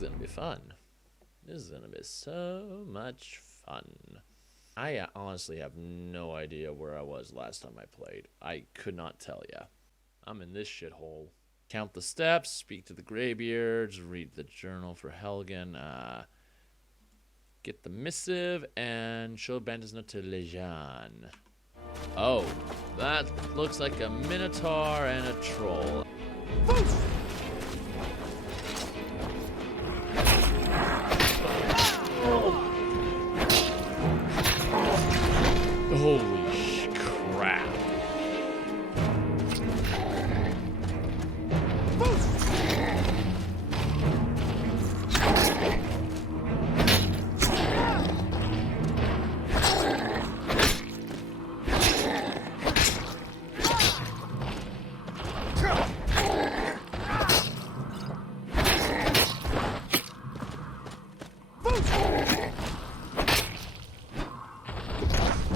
is gonna be fun. This is gonna be so much fun. I honestly have no idea where I was last time I played. I could not tell ya. I'm in this shithole. Count the steps, speak to the graybeards, read the journal for Helgen, get the missive, and show Banda's note to Lejean. Oh, that looks like a Minotaur and a troll. Holy crap.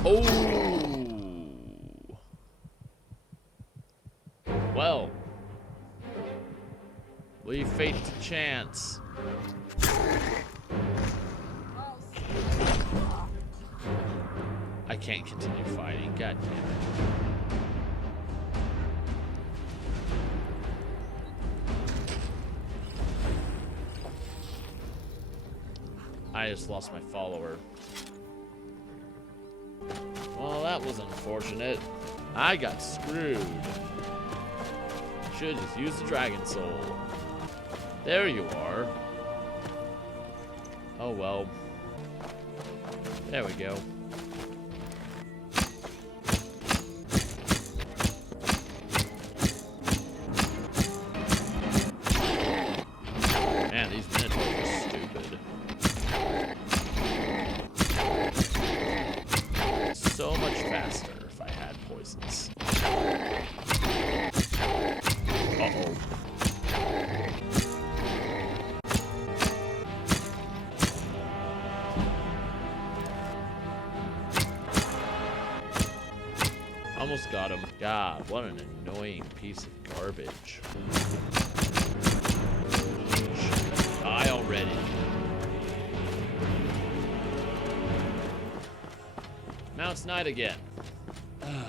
Oh! Well, leave fate to chance. I can't continue fighting. God damn it. I just lost my follower. Well, that was unfortunate. I got screwed. Should've just used the dragon soul. There you are. Oh well. There we go. Man, these Minotaurs are stupid. So much faster if I had poisons. Uh-oh. Almost got him. God, what an annoying piece of garbage. Die already. Now it's night again. I'm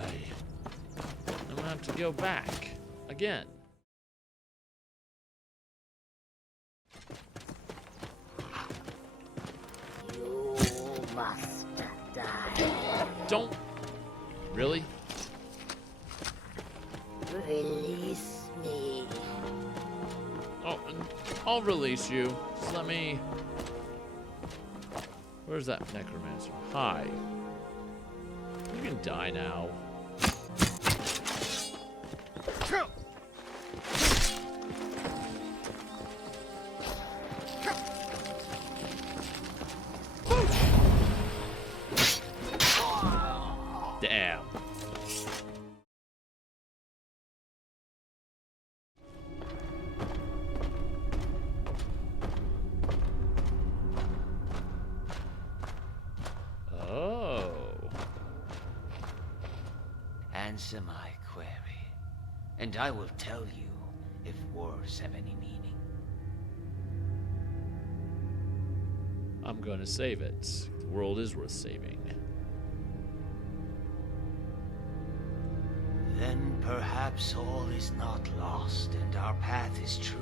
gonna have to go back again. You must die. Don't. Really? Release me. Oh, I'll release you. Just let me. Where's that necromancer? Hi. You can die now. Damn. Oh. Answer my query, and I will tell you if words have any meaning. I'm gonna save it. The world is worth saving. Then perhaps all is not lost and our path is true,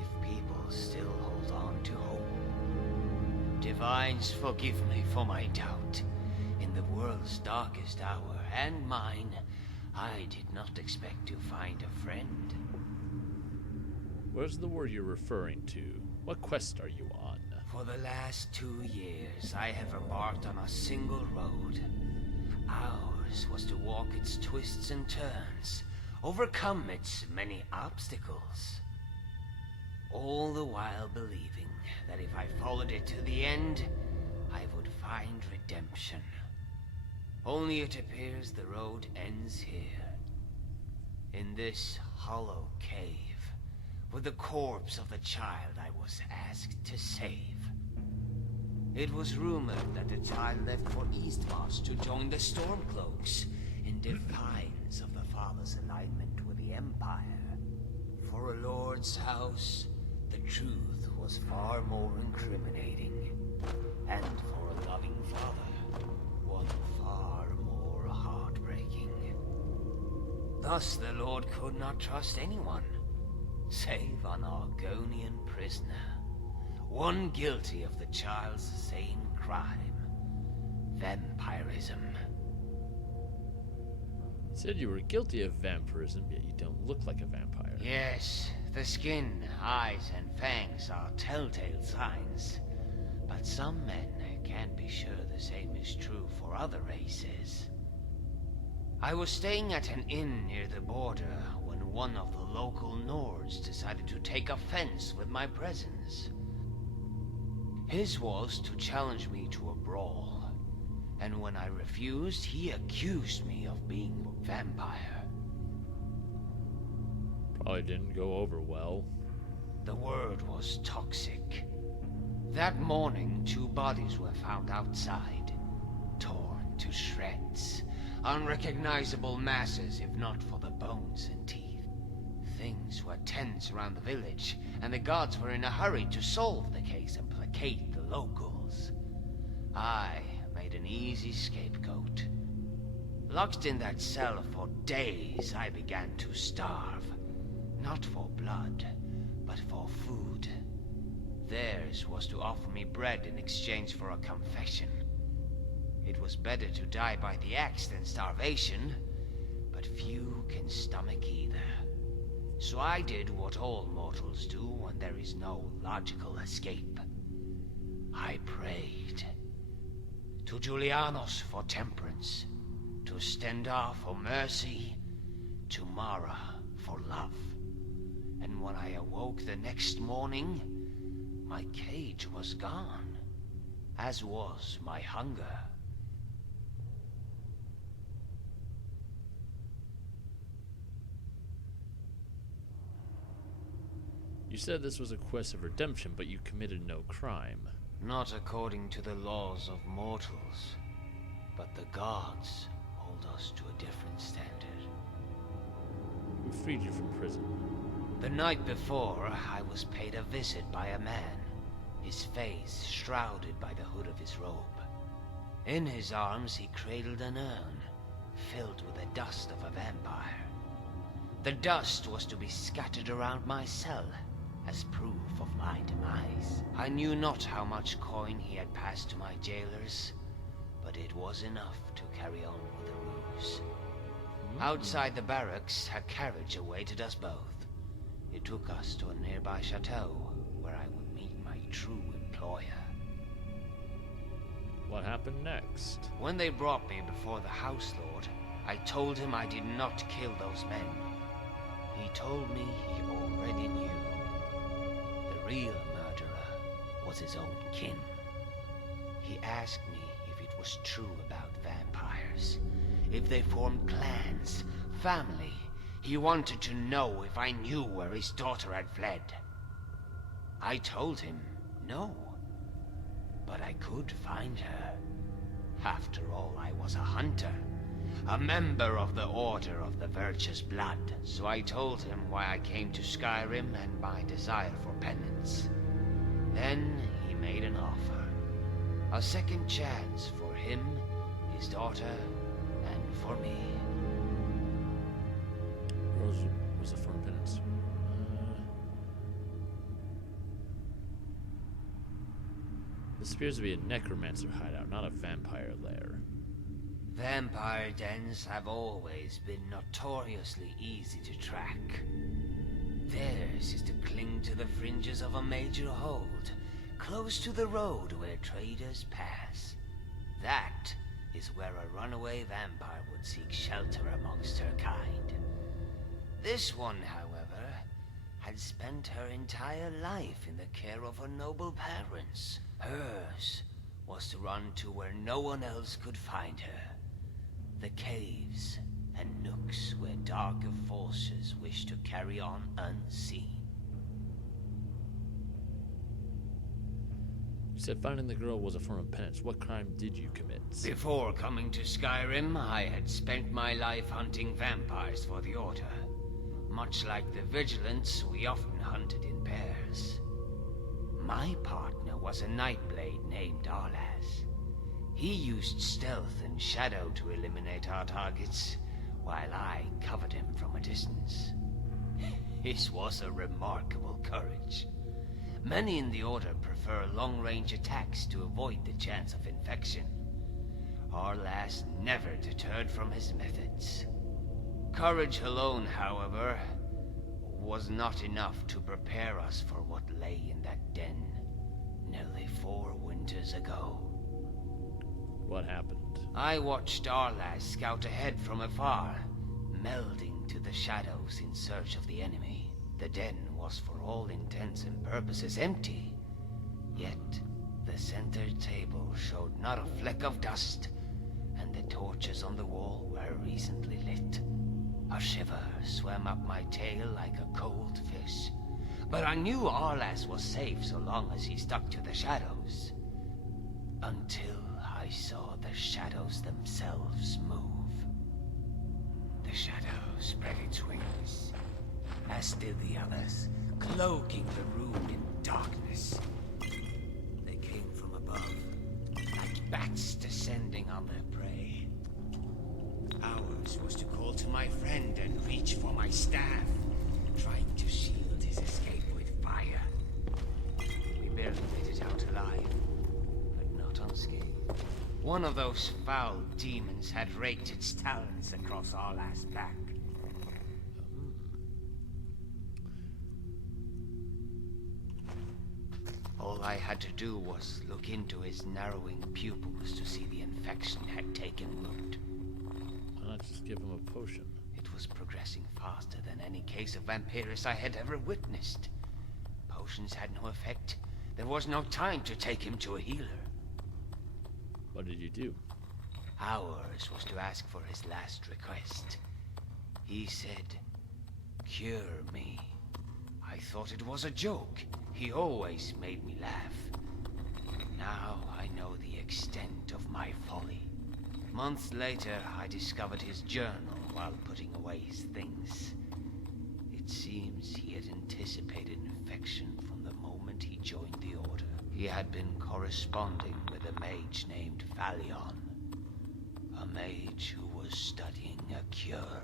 if people still hold on to hope. Divines, forgive me for my doubt. In the world's darkest hour, and mine, I did not expect to find a friend. Where's the word you're referring to? What quest are you on? For the last 2 years, I have embarked on a single road. Ours was to walk its twists and turns, overcome its many obstacles. All the while believing that if I followed it to the end, I would find redemption. Only it appears the road ends here. In this hollow cave, with the corpse of the child I was asked to save. It was rumored that the child left for Eastmarch to join the Stormcloaks, in defiance of the father's alignment with the Empire. For a lord's house, the truth was far more incriminating, and for a loving father, one far more heartbreaking. Thus the Lord could not trust anyone, save an Argonian prisoner, one guilty of the child's same crime, vampirism. You said you were guilty of vampirism, yet you don't look like a vampire. Yes, the skin, eyes, and fangs are telltale signs, but some men can't be sure the same is true for other races. I was staying at an inn near the border when one of the local Nords decided to take offense with my presence. His was to challenge me to a brawl, and when I refused, he accused me of being a vampire. Probably didn't go over well. The word was toxic. That morning, 2 bodies were found outside, torn to shreds. Unrecognizable masses, if not for the bones and teeth. Things were tense around the village, and the guards were in a hurry to solve the case and placate the locals. I made an easy scapegoat. Locked in that cell for days, I began to starve. Not for blood, but for food. Theirs was to offer me bread in exchange for a confession. It was better to die by the axe than starvation, but few can stomach either. So I did what all mortals do when there is no logical escape. I prayed. To Julianos for temperance, to Steiner for mercy, to Mara for love. And when I awoke the next morning, my cage was gone, as was my hunger. You said this was a quest of redemption, but you committed no crime. Not according to the laws of mortals, but the gods hold us to a different standard. Who freed you from prison? The night before, I was paid a visit by a man, his face shrouded by the hood of his robe. In his arms he cradled an urn, filled with the dust of a vampire. The dust was to be scattered around my cell, as proof of my demise. I knew not how much coin he had passed to my jailers, but it was enough to carry on with the ruse. Outside the barracks, a carriage awaited us both. It took us to a nearby chateau, where I would meet my true employer. What happened next? When they brought me before the House Lord, I told him I did not kill those men. He told me he already knew. The real murderer was his own kin. He asked me if it was true about vampires, if they formed clans, family. He wanted to know if I knew where his daughter had fled. I told him no, but I could find her. After all, I was a hunter, a member of the Order of the Virtuous Blood, so I told him why I came to Skyrim and my desire for penance. Then he made an offer. A second chance for him, his daughter, and for me. Was a firm penance. This appears to be a necromancer hideout, not a vampire lair. Vampire dens have always been notoriously easy to track. Theirs is to cling to the fringes of a major hold, close to the road where traders pass. That is where a runaway vampire would seek shelter amongst her kind. This one, however, had spent her entire life in the care of her noble parents. Hers was to run to where no one else could find her. The caves and nooks where darker forces wish to carry on unseen. You said finding the girl was a form of penance. What crime did you commit? Before coming to Skyrim, I had spent my life hunting vampires for the Order. Much like the Vigilants, we often hunted in pairs. My partner was a Nightblade named Arlas. He used stealth and shadow to eliminate our targets, while I covered him from a distance. His was a remarkable courage. Many in the Order prefer long-range attacks to avoid the chance of infection. Arlas never deterred from his methods. Courage alone, however, was not enough to prepare us for what lay in that den nearly 4 winters ago. What happened? I watched Arlas scout ahead from afar, melding to the shadows in search of the enemy. The den was for all intents and purposes empty, yet the center table showed not a fleck of dust, and the torches on the wall were recently lit. A shiver swam up my tail like a cold fish, but I knew Arlas was safe so long as he stuck to the shadows. Until I saw the shadows themselves move. The shadow spread its wings, as did the others, cloaking the room in darkness. They came from above, like bats descending on their prey. Ours was to call to my friend and reach for my staff, trying to shield his escape with fire. We barely made it out alive, but not unscathed. One of those foul demons had raked its talons across Arlas' back. All I had to do was look into his narrowing pupils to see the infection had taken root. Why not just give him a potion? It was progressing faster than any case of vampiris I had ever witnessed. Potions had no effect. There was no time to take him to a healer. What did you do? Ours was to ask for his last request. He said, "Cure me." I thought it was a joke. He always made me laugh. Now I know the extent of my folly. Months later, I discovered his journal while putting away his things. It seems he had anticipated infection from the moment he joined the Order. He had been corresponding with a mage named Phalion. A mage who was studying a cure.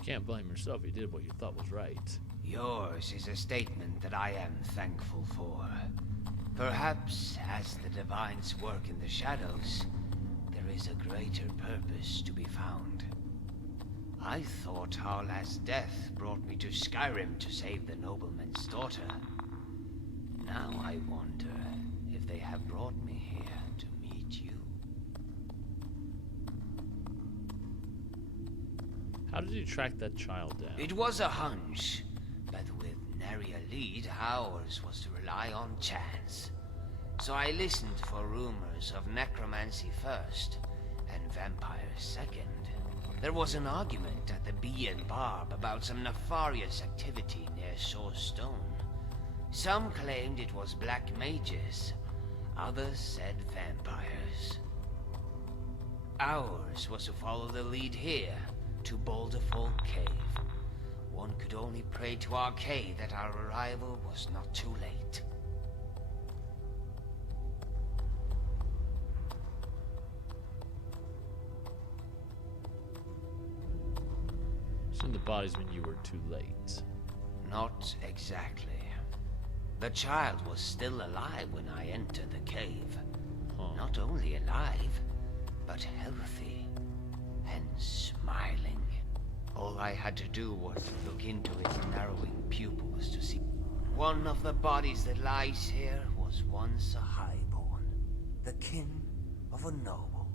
You can't blame yourself. You did what you thought was right. Yours is a statement that I am thankful for. Perhaps, as the Divines work in the shadows, there is a greater purpose to be found. I thought Harla's death brought me to Skyrim to save the nobleman's daughter. Now I wonder if they have brought me here to meet you. How did you track that child down? It was a hunch, but with nary a lead, ours was to rely on chance. So I listened for rumors of necromancy first, and vampires second. There was an argument at the Bee and Barb about some nefarious activity near Shore Stone. Some claimed it was black mages, others said vampires. Ours was to follow the lead here, to Boulderfall Cave. One could only pray to Arcade that our arrival was not too late. Soon the bodies mean you were too late. Not exactly. The child was still alive when I entered the cave. Huh. Not only alive, but healthy and smiling. All I had to do was look into his narrowing pupils to see. One of the bodies that lies here was once a highborn, the kin of a noble.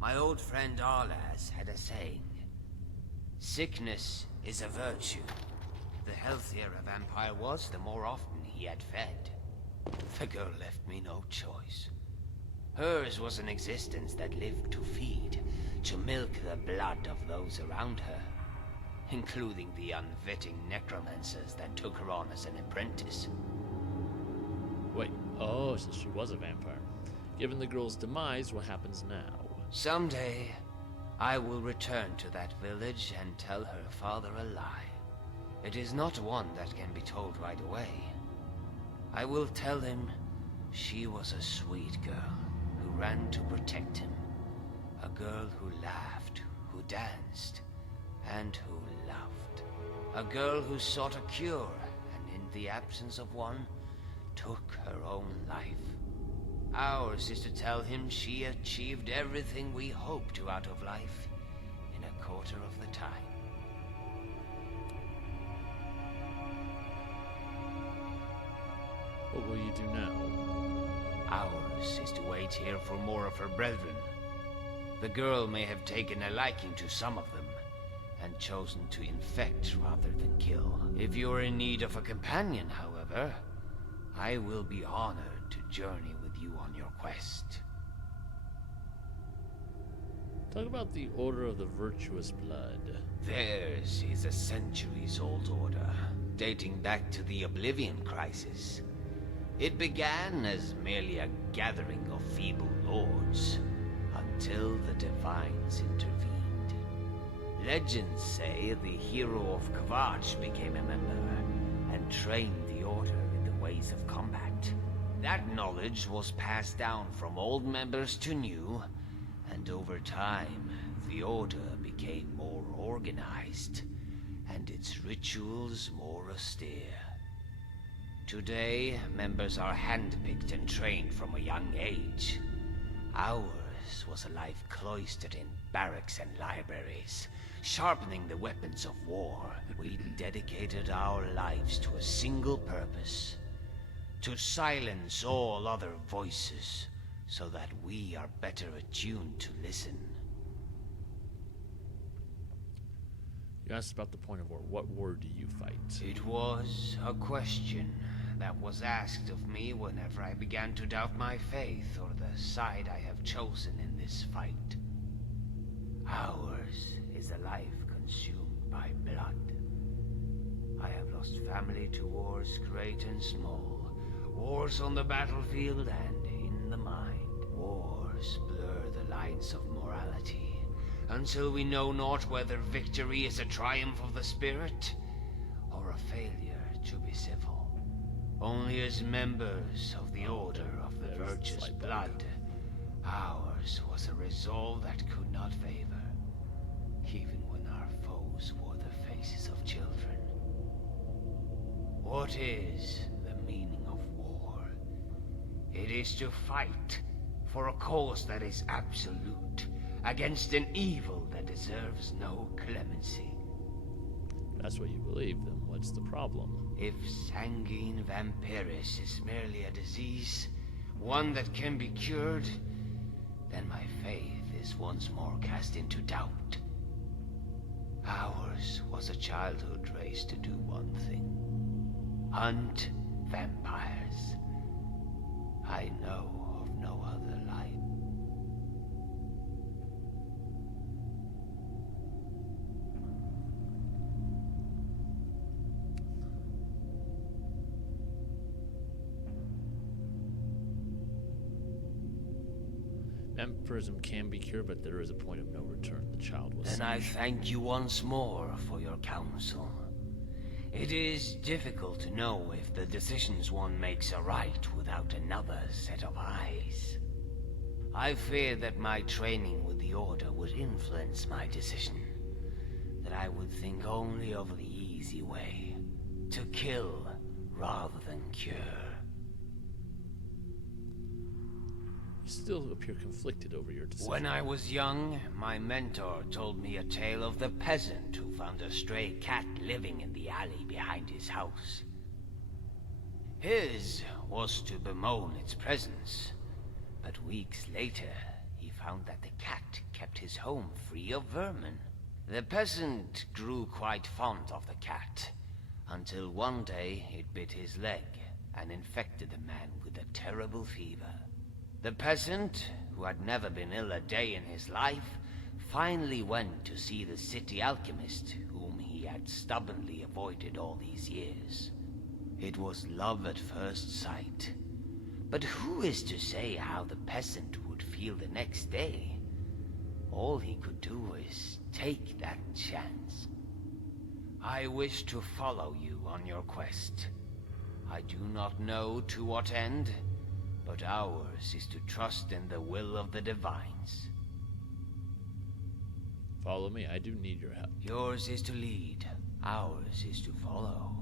My old friend Arlas had a saying. Sickness is a virtue. The healthier a vampire was, the more often he had fed. The girl left me no choice. Hers was an existence that lived to feed, to milk the blood of those around her, including the unfitting necromancers that took her on as an apprentice. Wait, oh, so she was a vampire. Given the girl's demise, what happens now? Someday, I will return to that village and tell her father a lie. It is not one that can be told right away. I will tell him she was a sweet girl who ran to protect him. A girl who laughed, who danced, and who loved. A girl who sought a cure, and in the absence of one, took her own life. Ours is to tell him she achieved everything we hope to out of life in a quarter of the time. What will you do now? Ours is to wait here for more of her brethren. The girl may have taken a liking to some of them, and chosen to infect rather than kill. If you're in need of a companion, however, I will be honored to journey with you on your quest. Talk about the Order of the Virtuous Blood. Theirs is a centuries-old order, dating back to the Oblivion Crisis. It began as merely a gathering of feeble lords, until the Divines intervened. Legends say the hero of Kvatch became a member, and trained the Order in the ways of combat. That knowledge was passed down from old members to new, and over time, the Order became more organized, and its rituals more austere. Today, members are handpicked and trained from a young age. Ours was a life cloistered in barracks and libraries, sharpening the weapons of war. We dedicated our lives to a single purpose: to silence all other voices, so that we are better attuned to listen. You asked about the point of war. What war do you fight? It was a question that was asked of me whenever I began to doubt my faith or the side I have chosen in this fight. Ours is a life consumed by blood. I have lost family to wars great and small, wars on the battlefield and in the mind. Wars blur the lines of morality, until we know not whether victory is a triumph of the spirit, or a failure to be civil. Only as members of the Order of the Virtuous Blood, ours was a resolve that could not favor, even when our foes wore the faces of children. What is the meaning of war? It is to fight for a cause that is absolute, against an evil that deserves no clemency. That's what you believe, then what's the problem? If sanguine vampiris is merely a disease, one that can be cured, then my faith is once more cast into doubt. Ours was a childhood raised to do one thing: hunt vampires. I know of no other life. Vampirism can be cured, but there is a point of no return. The child was Then I thank you once more for your counsel. It is difficult to know if the decisions one makes are right without another set of eyes. I fear that my training with the Order would influence my decision. That I would think only of the easy way. To kill rather than cure. You still appear conflicted over your decision. When I was young, my mentor told me a tale of the peasant who found a stray cat living in the alley behind his house. His was to bemoan its presence, but weeks later, he found that the cat kept his home free of vermin. The peasant grew quite fond of the cat, until one day it bit his leg and infected the man with a terrible fever. The peasant, who had never been ill a day in his life, finally went to see the city alchemist, whom he had stubbornly avoided all these years. It was love at first sight. But who is to say how the peasant would feel the next day? All he could do is take that chance. I wish to follow you on your quest. I do not know to what end, but ours is to trust in the will of the divines. Follow me. I do need your help. Yours is to lead, ours is to follow.